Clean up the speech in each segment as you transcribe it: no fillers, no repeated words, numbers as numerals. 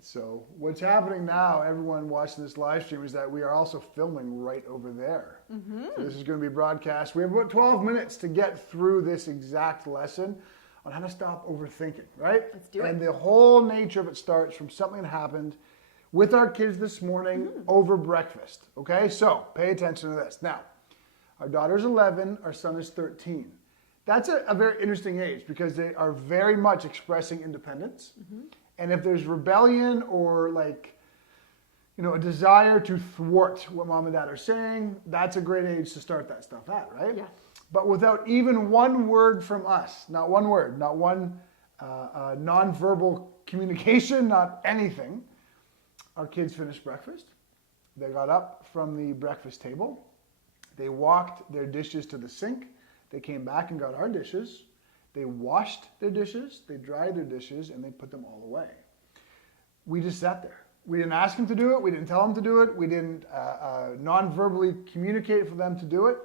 So what's happening now, everyone watching this live stream, is that we are also filming right over there. So this is going to be broadcast. We have about 12 minutes to get through this exact lesson on how to stop overthinking, right? Let's do it. And the whole nature of it starts from something that happened with our kids this morning over breakfast, okay? So pay attention to this. Now, our daughter's 11, our son is 13. That's a very interesting age because they are very much expressing independence. And if there's rebellion or a desire to thwart what mom and dad are saying, that's a great age to start that stuff at, right? Yeah. But without even one word from us, not one word, not one nonverbal communication, not anything, our kids finished breakfast. They got up from the breakfast table. They walked their dishes to the sink. They came back and got our dishes. They washed their dishes, they dried their dishes, and they put them all away. We just sat there. We didn't ask them to do it. We didn't tell them to do it. We didn't non-verbally communicate for them to do it.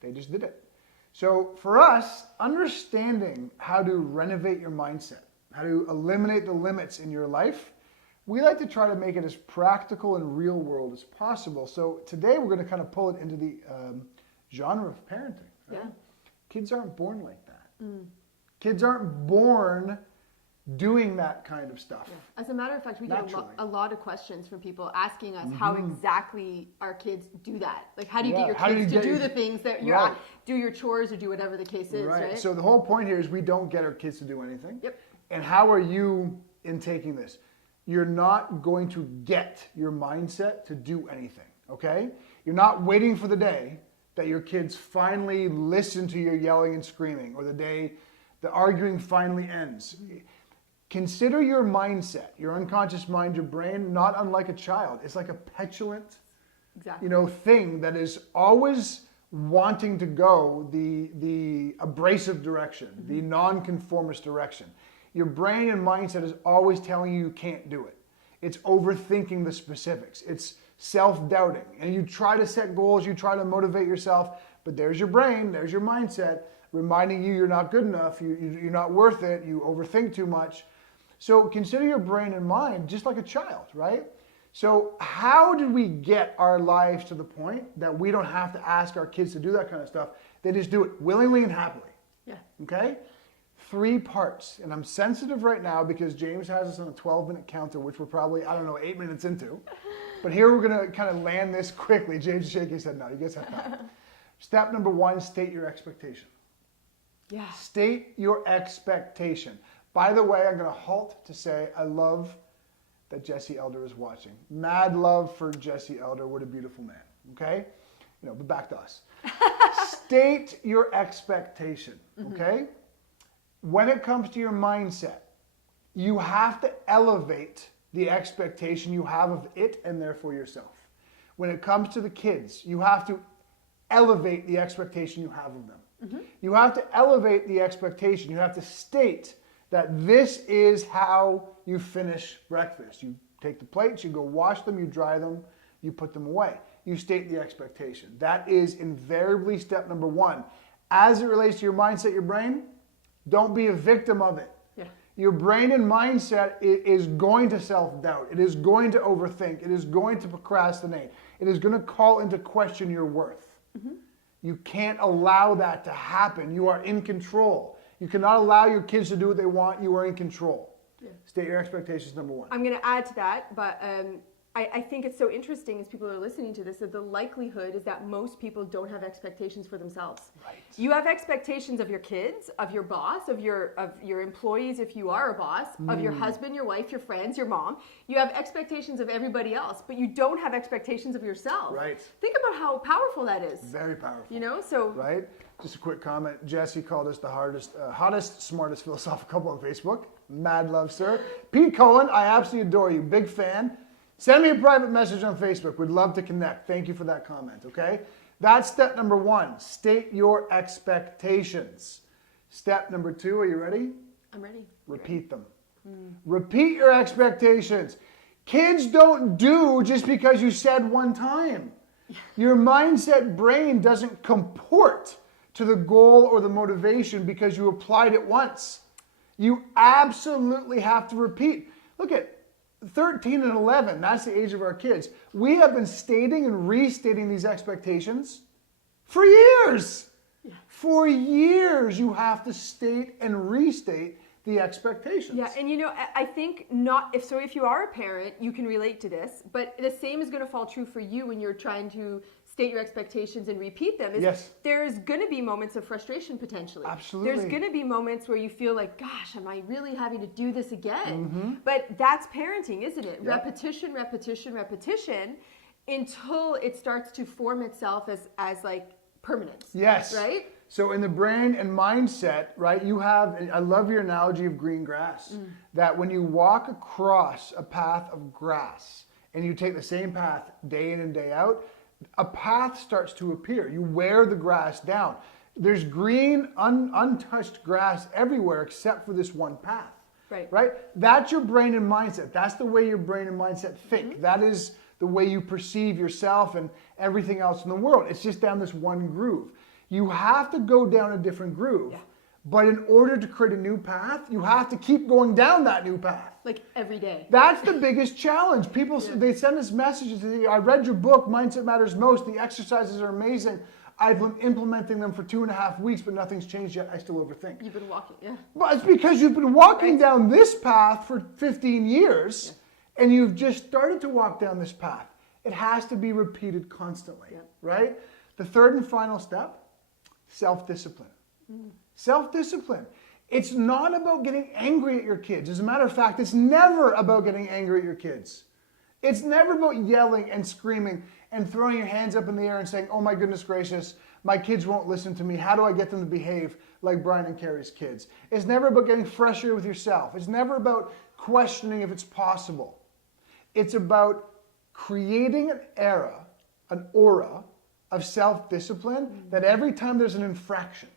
They just did it. So for us, understanding how to renovate your mindset, how to eliminate the limits in your life, we like to try to make it as practical and real world as possible. So today we're going to kind of pull it into the genre of parenting. Right? Yeah. Kids aren't born like that. Kids aren't born doing that kind of stuff. Yeah. As a matter of fact, we get a lot of questions from people asking us how exactly our kids do that. Like, how do you get your kids to do the things that you're do your chores or do whatever the case is, right? So the whole point here is we don't get our kids to do anything. Yep. And how are you in taking this? You're not going to get your mindset to do anything, okay? You're not waiting for the day that your kids finally listen to your yelling and screaming, or the day the arguing finally ends. Consider your mindset, your unconscious mind, your brain, not unlike a child. It's like a petulant, thing that is always wanting to go the abrasive direction, the nonconformist direction. Your brain and mindset is always telling you can't do it. It's overthinking the specifics. It's self-doubting. And you try to set goals, you try to motivate yourself, but there's your brain, there's your mindset, reminding you you're not good enough, you're not worth it, you overthink too much. So consider your brain and mind just like a child, right? So how did we get our lives to the point that we don't have to ask our kids to do that kind of stuff? They just do it willingly and happily. Yeah. Okay? 3 parts. And I'm sensitive right now because James has us on a 12-minute counter, which we're probably, 8 minutes into. But here we're going to kind of land this quickly. James is shaking his head no. You guys have time. Step number 1, state your expectation. Yeah. State your expectation. By the way, I'm going to halt to say I love that Jesse Elder is watching. Mad love for Jesse Elder. What a beautiful man. Okay? But back to us. State your expectation. Okay? When it comes to your mindset, you have to elevate the expectation you have of it and therefore yourself. When it comes to the kids, you have to elevate the expectation you have of them. You have to elevate the expectation. You have to state that this is how you finish breakfast. You take the plates, you go wash them, you dry them, you put them away. You state the expectation. That is invariably step number 1. As it relates to your mindset, your brain, don't be a victim of it. Yeah. Your brain and mindset is going to self-doubt. It is going to overthink. It is going to procrastinate. It is going to call into question your worth. You can't allow that to happen. You are in control. You cannot allow your kids to do what they want. You are in control. Yeah. State your expectations, number 1. I'm going to add to that, but I think it's so interesting as people are listening to this that the likelihood is that most people don't have expectations for themselves. Right. You have expectations of your kids, of your boss, of your employees if you are a boss, of your husband, your wife, your friends, your mom. You have expectations of everybody else, but you don't have expectations of yourself. Right. Think about how powerful that is. Very powerful. So right. Just a quick comment. Jesse called us the hottest, smartest philosophical couple on Facebook. Mad love, sir. Pete Cohen, I absolutely adore you. Big fan. Send me a private message on Facebook. We'd love to connect. Thank you for that comment, okay? That's step number 1. State your expectations. Step number 2, are you ready? I'm ready. Repeat them. Repeat your expectations. Kids don't do just because you said one time. Your mindset brain doesn't comport to the goal or the motivation because you applied it once. You absolutely have to repeat. Look at 13 and 11, that's the age of our kids. We have been stating and restating these expectations for years. Yeah. For years, you have to state and restate the expectations. Yeah, and you know, I think not if you are a parent, you can relate to this, but the same is going to fall true for you when you're trying to state your expectations and repeat them. Yes. There's going to be moments of frustration potentially. Absolutely. There's going to be moments where you feel like, gosh, am I really having to do this again? But that's parenting, isn't it? Yep. Repetition, repetition, repetition, until it starts to form itself as like permanence. Yes. Right? So in the brain and mindset, right, you have, I love your analogy of green grass, that when you walk across a path of grass and you take the same path day in and day out, a path starts to appear. You wear the grass down. There's green, untouched grass everywhere except for this one path. Right. Right? That's your brain and mindset. That's the way your brain and mindset think. That is the way you perceive yourself and everything else in the world. It's just down this one groove. You have to go down a different groove. Yeah. But in order to create a new path, you have to keep going down that new path. Like every day. That's the biggest challenge. People, they send us messages. They say, I read your book, Mindset Matters Most. The exercises are amazing. I've been implementing them for 2.5 weeks, but nothing's changed yet. I still overthink. You've been walking, yeah. But it's because you've been walking down this path for 15 years, and you've just started to walk down this path. It has to be repeated constantly, right? The third and final step, self-discipline. Self-discipline. It's not about getting angry at your kids. As a matter of fact, it's never about getting angry at your kids. It's never about yelling and screaming and throwing your hands up in the air and saying, oh my goodness gracious, my kids won't listen to me. How do I get them to behave like Brian and Carrie's kids? It's never about getting frustrated with yourself. It's never about questioning if it's possible. It's about creating an aura of self-discipline that every time there's an infraction,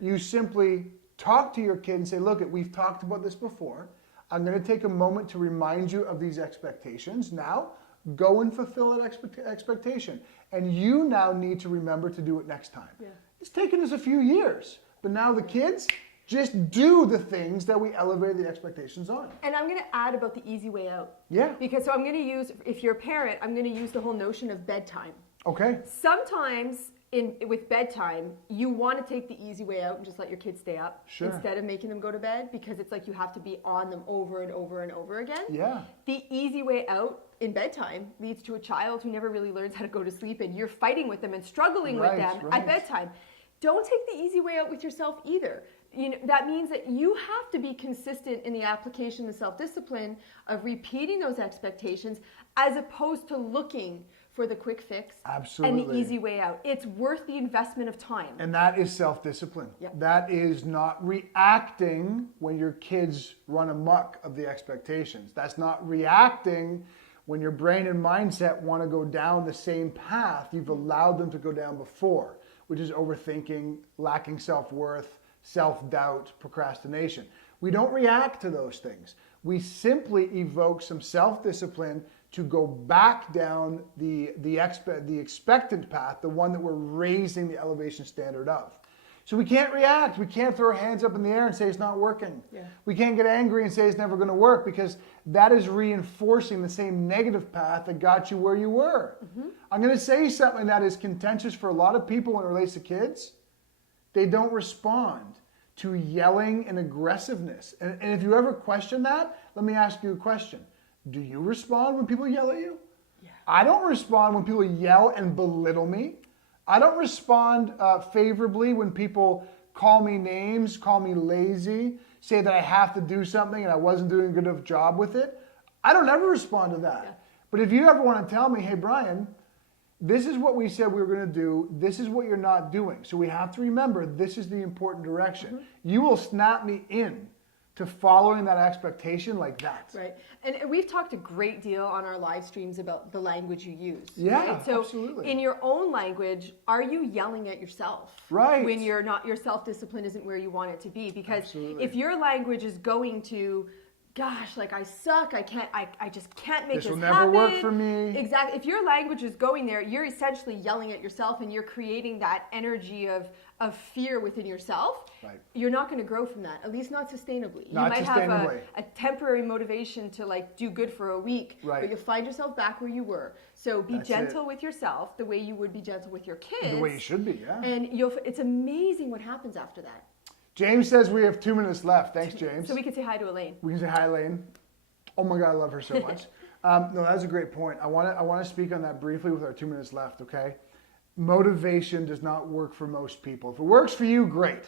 you simply talk to your kid and say, look, we've talked about this before. I'm going to take a moment to remind you of these expectations. Now, go and fulfill that expectation. And you now need to remember to do it next time. Yeah. It's taken us a few years, but now the kids just do the things that we elevate the expectations on. And I'm going to add about the easy way out. Yeah. Because so I'm going to use, if you're a parent, I'm going to use the whole notion of bedtime. Okay. Sometimes with bedtime, you want to take the easy way out and just let your kids stay up instead of making them go to bed, because it's like you have to be on them over and over and over again. Yeah. The easy way out in bedtime leads to a child who never really learns how to go to sleep, and you're fighting with them and struggling with them at bedtime. Don't take the easy way out with yourself either. You know, that means that you have to be consistent in the application of self-discipline of repeating those expectations as opposed to looking for the quick fix and the easy way out. It's worth the investment of time. And that is self-discipline. Yep. That is not reacting when your kids run amok of the expectations. That's not reacting when your brain and mindset want to go down the same path you've allowed them to go down before, which is overthinking, lacking self-worth, self-doubt, procrastination. We don't react to those things. We simply evoke some self-discipline to go back down the expectant path, the one that we're raising the elevation standard of. So we can't react. We can't throw our hands up in the air and say it's not working. Yeah. We can't get angry and say it's never going to work, because that is reinforcing the same negative path that got you where you were. Mm-hmm. I'm going to say something that is contentious for a lot of people when it relates to kids. They don't respond to yelling and aggressiveness. And if you ever question that, let me ask you a question. Do you respond when people yell at you? Yeah. I don't respond when people yell and belittle me. I don't respond favorably when people call me names, call me lazy, say that I have to do something and I wasn't doing a good enough job with it. I don't ever respond to that. Yeah. But if you ever want to tell me, hey, Brian, this is what we said we were going to do. This is what you're not doing. So we have to remember this is the important direction. Mm-hmm. You will snap me in to following that expectation like that. Right. And we've talked a great deal on our live streams about the language you use. Yeah, right? So absolutely. In your own language, are you yelling at yourself? Right. When your self-discipline isn't where you want it to be? Because if your language is going to, gosh, like I suck, I just can't make this happen. This will never work for me. Exactly. If your language is going there, you're essentially yelling at yourself, and you're creating that energy of of fear within yourself, Right. you're not going to grow from that, at least not sustainably. Not you might sustainably. have a temporary motivation to like do good for a week, Right. but you'll find yourself back where you were. So be That's gentle it. with yourself the way you would be gentle with your kids. The way you should be, yeah. And it's amazing what happens after that. James says we have 2 minutes left. Thanks, James. So we can say hi to Elaine. We can say hi, Elaine. Oh my God, I love her so much. No, that's a great point. I want to speak on that briefly with our 2 minutes left, okay? Motivation does not work for most people. If it works for you, great.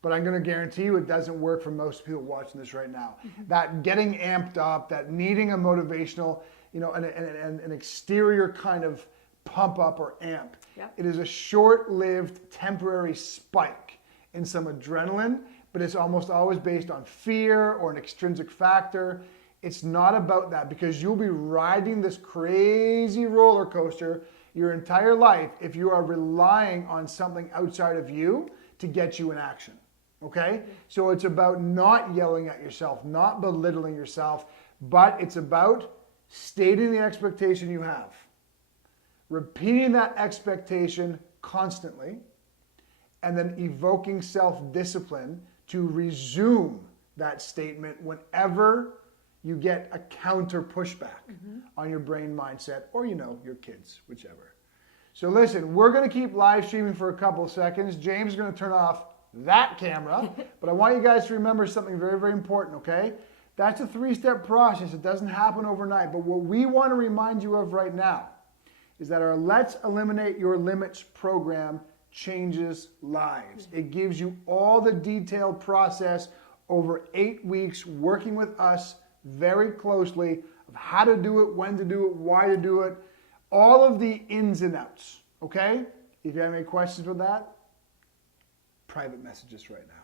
But I'm going to guarantee you it doesn't work for most people watching this right now. That getting amped up, that needing a motivational, an exterior kind of pump up or amp. Yep. It is a short-lived temporary spike in some adrenaline, but it's almost always based on fear or an extrinsic factor. It's not about that, because you'll be riding this crazy roller coaster your entire life if you are relying on something outside of you to get you in action. Okay? So it's about not yelling at yourself, not belittling yourself, but it's about stating the expectation you have, repeating that expectation constantly, and then evoking self-discipline to resume that statement whenever you get a counter pushback on your brain mindset or, your kids, whichever. So listen, we're going to keep live streaming for a couple of seconds. James is going to turn off that camera, but I want you guys to remember something very, very important, okay? That's a 3-step process. It doesn't happen overnight, but what we want to remind you of right now is that our Let's Eliminate Your Limits program changes lives. It gives you all the detailed process over 8 weeks working with us very closely of how to do it, when to do it, why to do it, all of the ins and outs, okay? If you have any questions with that, private messages right now.